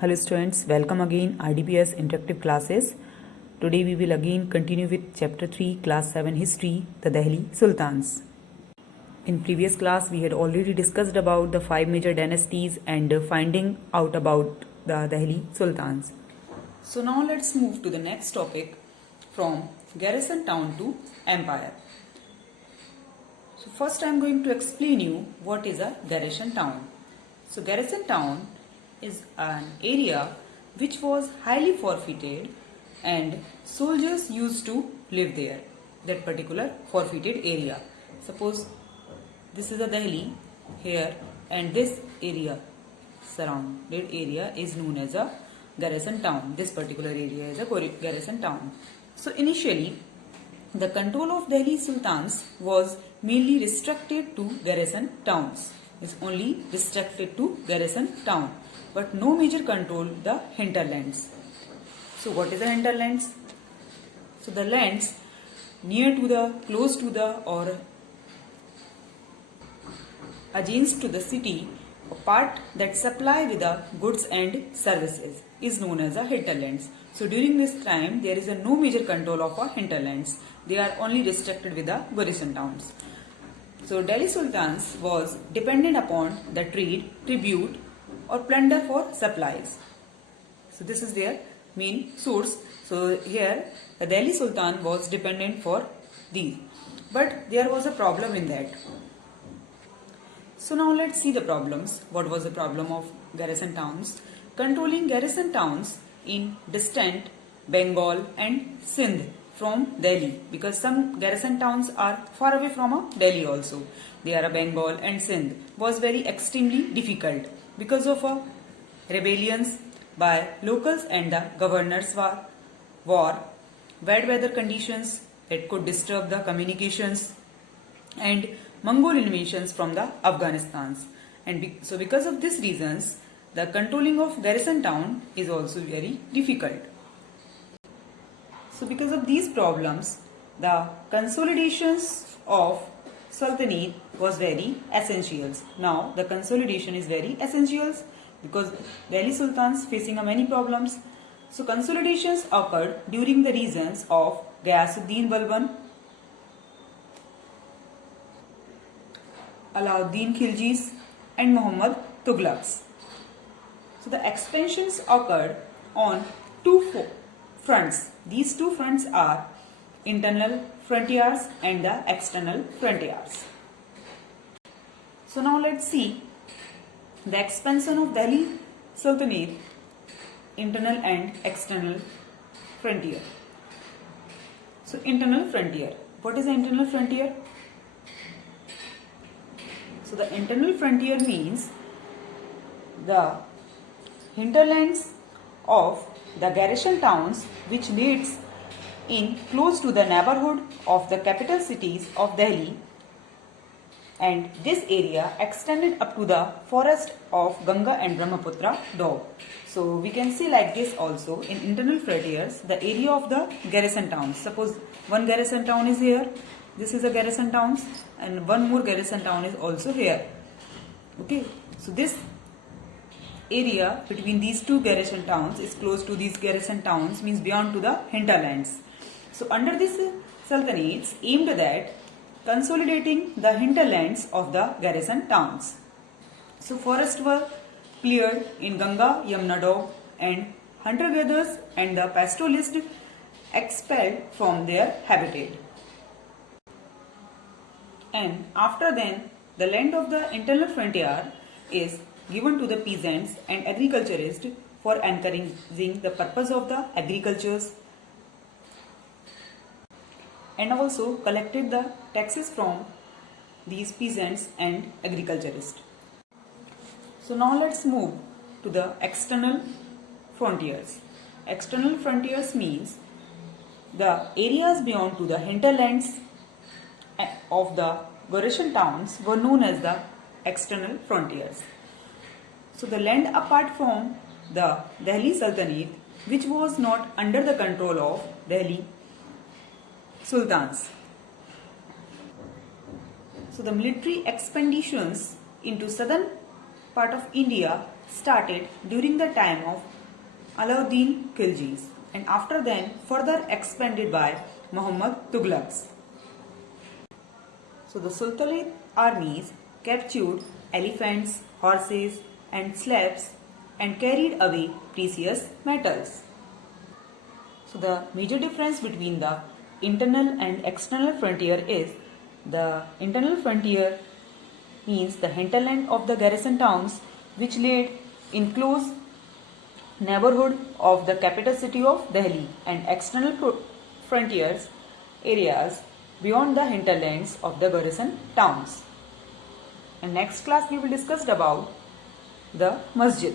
Hello students, welcome again IDPS interactive classes. Today we will again continue with chapter 3 class 7 history, the Delhi Sultans. In previous class we had already discussed about the 5 major dynasties and finding out about the Delhi Sultans. So now let's move to the next topic, from garrison town to empire. So first I am going to explain you what is a garrison town. So garrison town is an area which was highly fortified and soldiers used to live there, that particular fortified area. Suppose this is a Delhi here, and this area, surrounded area, is known as a garrison town. This particular area is a garrison town. So initially the control of Delhi Sultans was mainly restricted to garrison towns. It's only restricted to garrison town, but no major control the hinterlands. So what is the hinterlands? So the lands near to the, close to the, or adjacent to the city, a part that supply with the goods and services, is known as the hinterlands. So during this time there is no major control of our hinterlands. They are only restricted with the garrison towns. So Delhi Sultans was dependent upon the trade, tribute or plunder for supplies. So this is their main source. So here the Delhi Sultan was dependent for these. But there was a problem in that. So now let's see the problems. What was the problem of garrison towns? Controlling garrison towns in distant Bengal and Sindh from Delhi, because some garrison towns are far away from Delhi also. They are Bengal and Sindh, was very extremely difficult because of rebellions by locals and the governors war, bad weather conditions that could disturb the communications, and Mongol invasions from the Afghanistans. And so because of these reasons, the controlling of garrison town is also very difficult. So because of these problems, the consolidations of Sultanate was very essential. Now the consolidation is very essential because Delhi Sultans facing many problems. So consolidations occurred during the reigns of Ghiyasuddin Balban, Alauddin Khiljis and Muhammad Tughlaqs. So the expansions occurred on two fronts. These two fronts are internal frontiers and the external frontiers. So now let's see the expansion of Delhi Sultanate, internal and external frontier. So internal frontier. What is the internal frontier? So the internal frontier means the hinterlands of the garrison towns which leads in close to the neighborhood of the capital cities of Delhi, and this area extended up to the forest of Ganga and Brahmaputra Doab. So we can see like this also in internal frontiers, the area of the garrison towns. Suppose one garrison town is here, this is a garrison town, and one more garrison town is also here. Okay, so this area between these two garrison towns is close to these garrison towns, means beyond to the hinterlands. So under this sultanates aimed at consolidating the hinterlands of the garrison towns. So forests were cleared in Ganga, Yamuna Doab, and hunter-gatherers and the pastoralists expelled from their habitat. And after then, the land of the internal frontier is given to the peasants and agriculturists for encouraging the purpose of the agricultures, and also collected the taxes from these peasants and agriculturists. So now let's move to the external frontiers. External frontiers means the areas beyond to the hinterlands of the garrison towns were known as the external frontiers. So the land apart from the Delhi Sultanate, which was not under the control of Delhi Sultans. So the military expeditions into southern part of India started during the time of Alauddin Khilji and after then further expanded by Muhammad Tughlaqs. So the Sultanate armies captured elephants, horses and slaves and carried away precious metals. So the major difference between the internal and external frontier is the internal frontier means the hinterland of the garrison towns which laid in close neighborhood of the capital city of Delhi, and external frontiers areas beyond the hinterlands of the garrison towns. And next class we will discuss about the masjid.